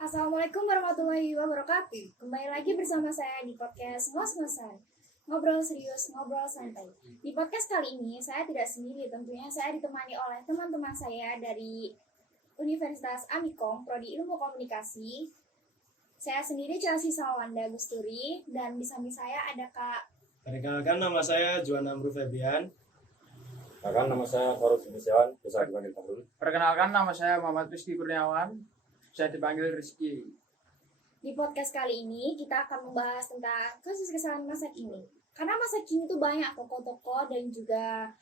Assalamualaikum warahmatullahi wabarakatuh. Kembali lagi bersama saya di podcast Ngos-Ngosan. Ngobrol serius, ngobrol santai. Di podcast kali ini saya tidak sendiri, tentunya saya ditemani oleh teman-teman saya dari Universitas Amikom, Prodi Ilmu Komunikasi. Saya sendiri Chelsea Salwanda Gusturi, dan di samping saya ada Kak. Perkenalkan, nama saya Juan Amru Febian. Perkenalkan, nama saya Faruk Sinisewan, bisa dipanggil Fahrul. Perkenalkan, nama saya Muhammad Rizky Kurniawan, bisa dipanggil Rizky. Di podcast kali ini kita akan membahas tentang kasus kesalahan masa kini. Karena masa kini itu banyak tokoh-tokoh dan juga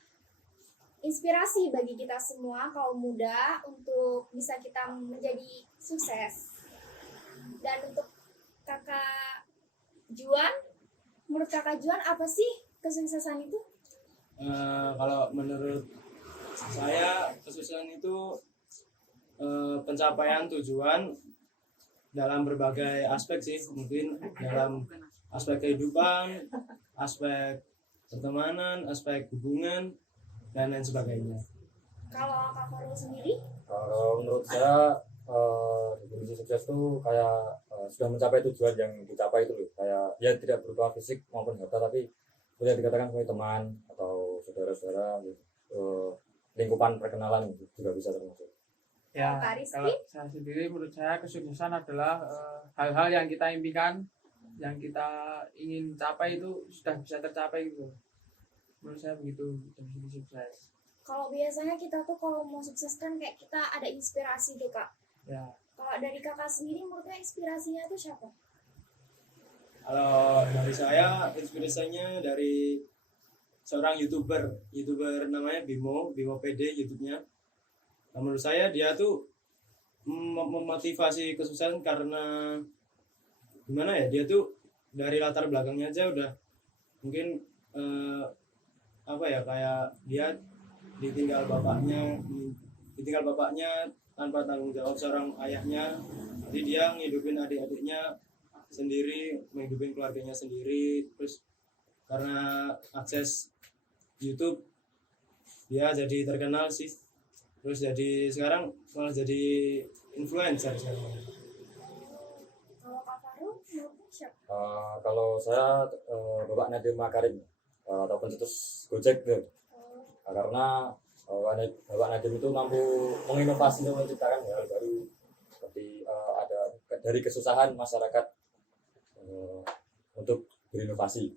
inspirasi bagi kita semua kaum muda untuk bisa kita menjadi sukses. Dan untuk Kakak Juan, menurut Kakak Juan apa sih kesuksesan itu? Kalau menurut saya kesuksesan itu pencapaian tujuan dalam berbagai aspek sih, mungkin dalam aspek kehidupan, aspek pertemanan, aspek hubungan, dan lain sebagainya. Kalau Kak Farul sendiri? Kalau menurut saya definisi sukses itu kayak sudah mencapai tujuan yang dicapai itu loh. Kayak ya tidak berupa fisik maupun harta, tapi bisa dikatakan sebagai teman atau saudara-saudara, lingkupan perkenalan juga bisa termasuk. Ya, Kak Rizky? kalau saya sendiri menurut saya kesuksesan adalah hal-hal yang kita impikan, yang kita ingin capai itu sudah bisa tercapai gitu. Menurut saya begitu definisi sukses. Kalau biasanya kita tuh kalau mau sukses kan kayak kita ada inspirasi tuh Kak. Ya, Kalau dari Kakak sendiri menurutnya inspirasinya tuh siapa? Kalau dari saya, inspirasinya dari seorang youtuber namanya Bimo PD YouTube-nya. Nah, menurut saya dia tuh memotivasi kesuksesan karena gimana ya, dia tuh dari latar belakangnya aja udah mungkin kayak dia ditinggal bapaknya tanpa tanggung jawab seorang ayahnya, jadi dia ngidupin adik-adiknya sendiri, menghidupin keluarganya sendiri. Terus karena akses YouTube dia jadi terkenal sih, terus jadi sekarang malah jadi influencer sekarang. Kalau Kak Farul menurutnya siapa? Kalau saya Bapak Nadiem Makarim atau pencetus Gojek tuh. Karena Bapak Nadiem itu mampu menginovasi dan menciptakan hal baru seperti ada dari kesusahan masyarakat untuk berinovasi.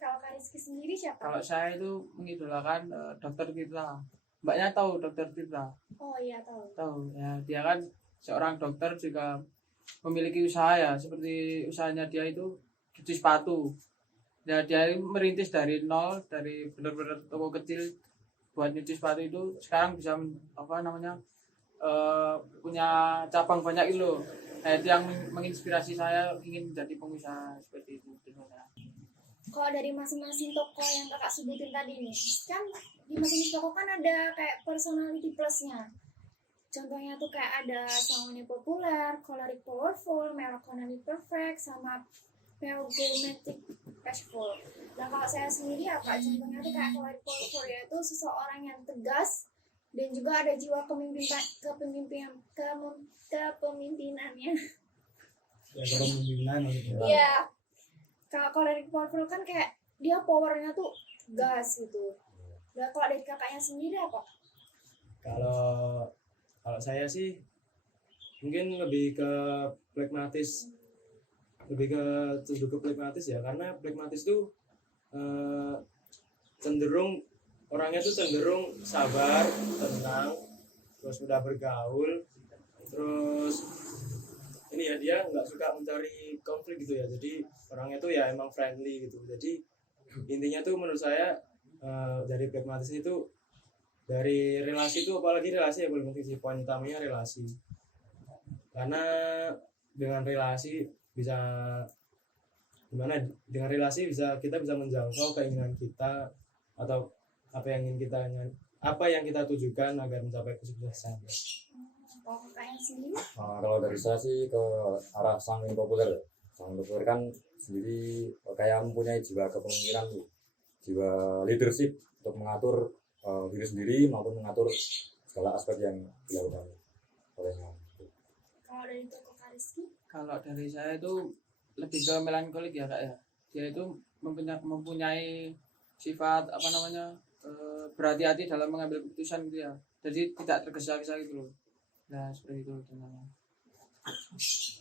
Kalau Kak Rizky sendiri siapa? kalau saya itu mengidolakan Dokter Tirta. Mbaknya tahu Dokter Tirta? Oh iya tahu. Tahu. Ya, dia kan seorang dokter juga memiliki usaha ya, seperti usahanya dia itu cuci sepatu. Ya, dia merintis dari nol, dari benar-benar toko kecil buat nyuci sepatu itu sekarang bisa punya cabang banyak itu loh. Nah, itu yang menginspirasi saya ingin menjadi pengusaha seperti itu. Kalau dari masing-masing tokoh yang Kakak sebutin tadi nih, kan di masing-masing tokoh kan ada kayak personality plusnya. Contohnya tuh kayak ada soundnya populer, choleric powerful, melancholy perfect, sama melodramatic cashful. Nah kalau saya sendiri apa? Contohnya tuh kayak choleric powerful, yaitu seseorang yang tegas dan juga ada jiwa kepemimpinannya. Ya, kepemimpinan gitu. Iya. Kalau choleric powerful kan kayak dia powernya tuh gas gitu. Nah kalau dari kakaknya sendiri apa? Kalau saya sih mungkin lebih ke pragmatis, ya, karena pragmatis tuh orangnya tuh cenderung sabar, tenang, terus mudah bergaul, terus ini ya, dia nggak suka mencari konflik gitu ya, jadi orangnya tuh ya emang friendly gitu. Jadi intinya tuh menurut saya dari pragmatis itu, dari relasi tuh, apalagi relasi ya paling penting sih, poin utamanya relasi, karena dengan relasi bisa kita bisa menjangkau keinginan kita atau apa yang kita tujukan agar mencapai kesuksesan. Kalau kakaknya sendiri? Kalau dari saya sih ke arah sang yang populer. Sang populer kan sendiri kayak mempunyai jiwa kepemimpinan, jiwa leadership untuk mengatur diri sendiri maupun mengatur segala aspek yang dilakukan olehnya. Kalau Kalau dari toko Kariski? Kalau dari saya itu lebih ke melankolik ya kak ya. Dia itu mempunyai sifat apa namanya berhati-hati dalam mengambil keputusan gitu ya. Jadi tidak tergesa-gesa gitu loh. Nah seperti itu contohnya.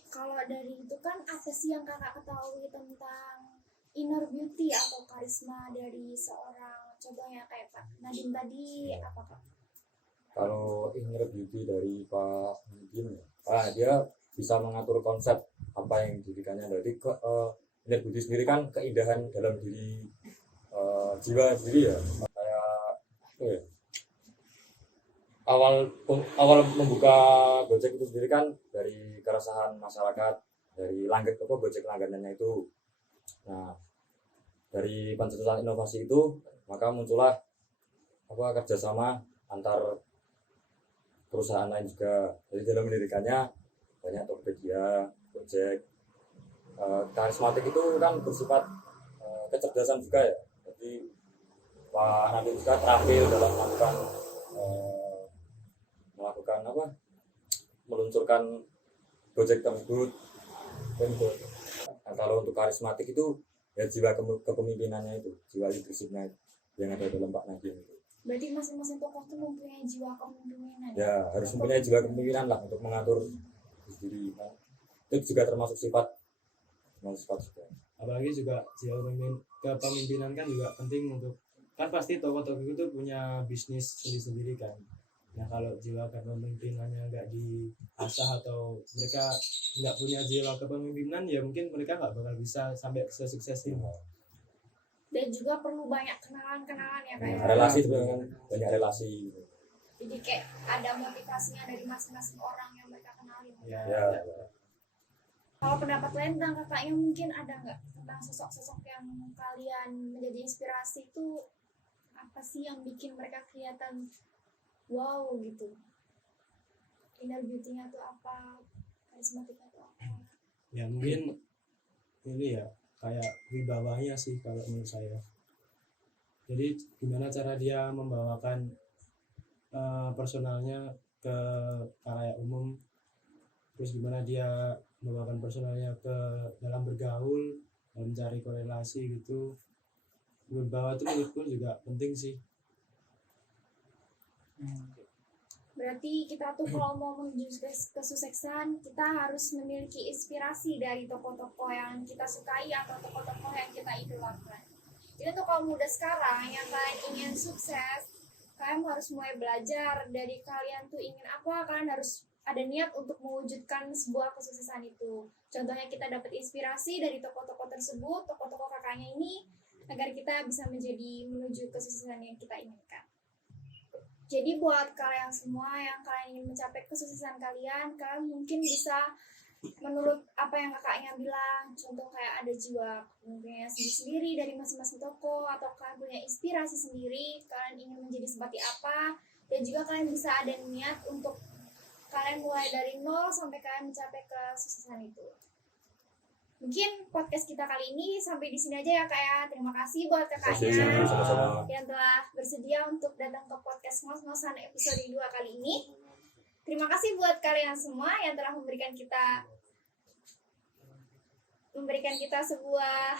Kalau dari itu kan apa sih yang kakak ketahui tentang inner beauty atau karisma dari seorang, contohnya kayak Pak Nadine tadi, apa kak? Kalau inner beauty dari Pak Nadiem ya, dia bisa mengatur konsep apa yang didirikannya. Jadi inner beauty sendiri kan keindahan dalam diri jiwa sendiri ya. Kayak apa ya, awal membuka Gojek itu sendiri kan dari keresahan masyarakat, dari Gojek langganannya itu. Nah, dari pencetusan inovasi itu maka muncullah kerjasama antar perusahaan lain juga. Jadi dalam mendirikannya banyak Tokopedia, Gojek. Karismatik itu kan bersifat kecerdasan juga ya. Jadi Pak Nadiem juga terampil dalam meluncurkan Gojek tersebut. Nah, kalau untuk karismatik itu ya jiwa kepemimpinannya itu, jiwa leadershipnya yang ada dalam Pak Nadiem itu. Berarti masing-masing tokoh itu mempunyai jiwa kepemimpinan. Ya harus mempunyai jiwa kepemimpinan lah untuk mengatur diri. Nah, itu juga termasuk sifat juga. Apalagi juga jiwa kepemimpinan kan juga penting untuk, kan pasti tokoh-tokoh itu punya bisnis sendiri-sendiri kan. Nah kalau jiwa kepemimpinannya nggak diasah atau mereka nggak punya jiwa kepemimpinan, ya mungkin mereka nggak bakal bisa sampai sesukses ini. Dan juga perlu banyak kenalan-kenalan ya kayak. Relasi sebenarnya kan, banyak relasi. Jadi kayak ada motivasinya dari masing-masing orang yang mereka kenalin. Ya. Kalau pendapat lain tentang kakaknya mungkin ada nggak tentang sosok-sosok yang kalian menjadi inspirasi itu, apa sih yang bikin mereka kelihatan wow gitu? Inner beauty-nya tuh apa? Karismatiknya tuh apa? Ya mungkin ini ya kayak wibawanya sih kalau menurut saya. Jadi gimana cara dia membawakan personalnya ke khalayak umum, terus gimana dia membawakan personalnya ke dalam bergaul, mencari korelasi gitu. Berbawa itu menurutku juga penting sih. Berarti kita tuh kalau mau menuju kesuksesan, kita harus memiliki inspirasi dari tokoh-tokoh yang kita sukai atau tokoh-tokoh yang kita idolakan. Jadi untuk kaum muda sekarang yang kalian ingin sukses, kalian harus mulai belajar dari kalian tuh ingin apa, kalian harus ada niat untuk mewujudkan sebuah kesuksesan itu. Contohnya kita dapat inspirasi dari tokoh-tokoh tersebut, tokoh-tokoh kakaknya ini, agar kita bisa menuju kesuksesan yang kita inginkan. Jadi buat kalian semua yang kalian ingin mencapai kesuksesan kalian mungkin bisa menurut apa yang kakaknya bilang, contoh kayak ada jiwa kepemimpinannya sendiri dari masing-masing tokoh, atau kalian punya inspirasi sendiri, kalian ingin menjadi seperti apa, dan juga kalian bisa ada niat untuk kalian mulai dari nol sampai kalian mencapai kesuksesan itu. Mungkin podcast kita kali ini sampai di sini aja ya kak ya. Terima kasih buat kakaknya yang telah bersedia untuk datang ke podcast Ngos-Ngosan episode 2 kali ini. Terima kasih buat kalian semua yang telah memberikan kita sebuah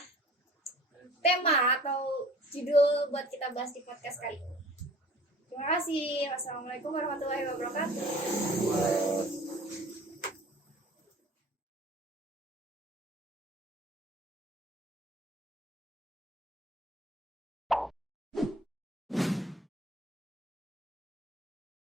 tema atau judul buat kita bahas di podcast kali ini. Terima kasih. Wassalamualaikum warahmatullahi wabarakatuh.